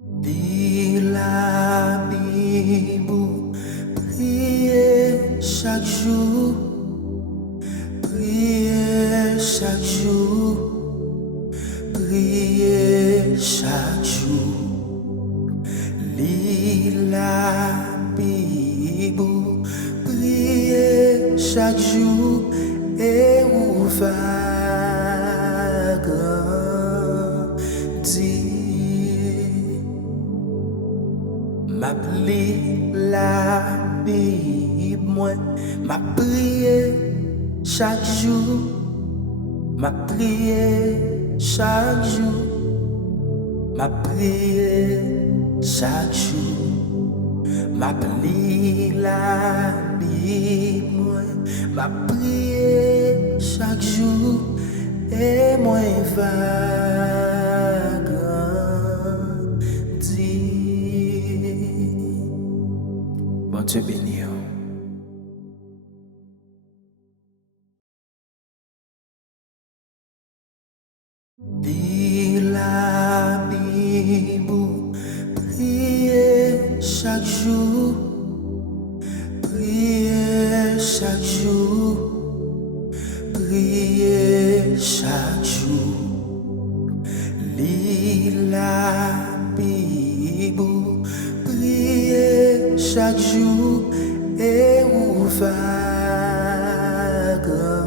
Lis la Bible, priez chaque jour, priez chaque jour, priez chaque jour. Lis la Bible, priez chaque jour et vous va grandir. M'appli la Bible, moi, m'a prié chaque jour, m'a prié chaque jour, m'a prié chaque jour. M'appli la Bible, moi, m'a prié chaque jour et moi va grandir. Bon Dieu béni. Lis la Bible, priez chaque jour, priez chaque jour, priez chaque jour. Lis la Bible, priez chaque jour et vous va grandir.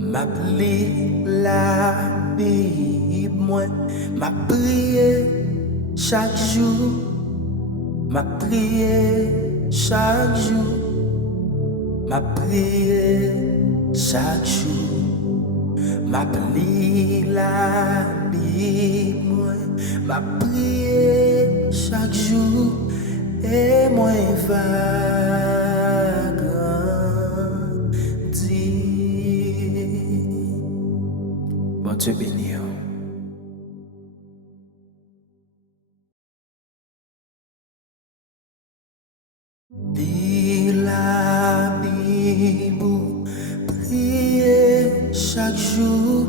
M'appli la Bible, moi, m'a prié chaque jour, m'a prié chaque jour, m'a prié chaque jour. M'appli la Bible, moi, m'a prié chaque jour et moi va grandir. Bon Dieu béni. Lis la Bible, priez chaque jour,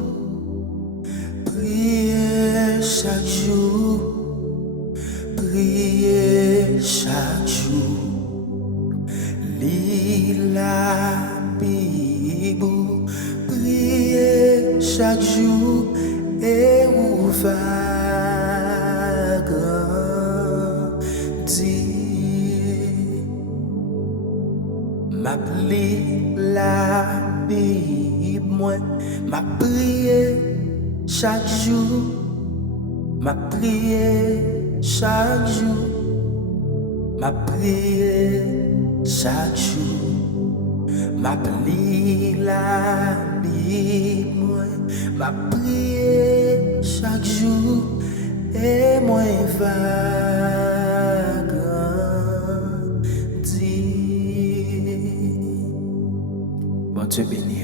priez chaque jour, priez chaque jour. Lis la Bible, priez chaque jour et vous va grandir. M'appli la Bible, moi, m'a prié chaque jour, m'a prié chaque jour, m'a prié chaque jour. M'appli la Bible, moi, m'a prié chaque jour et moi va grandir. Bon Dieu béni.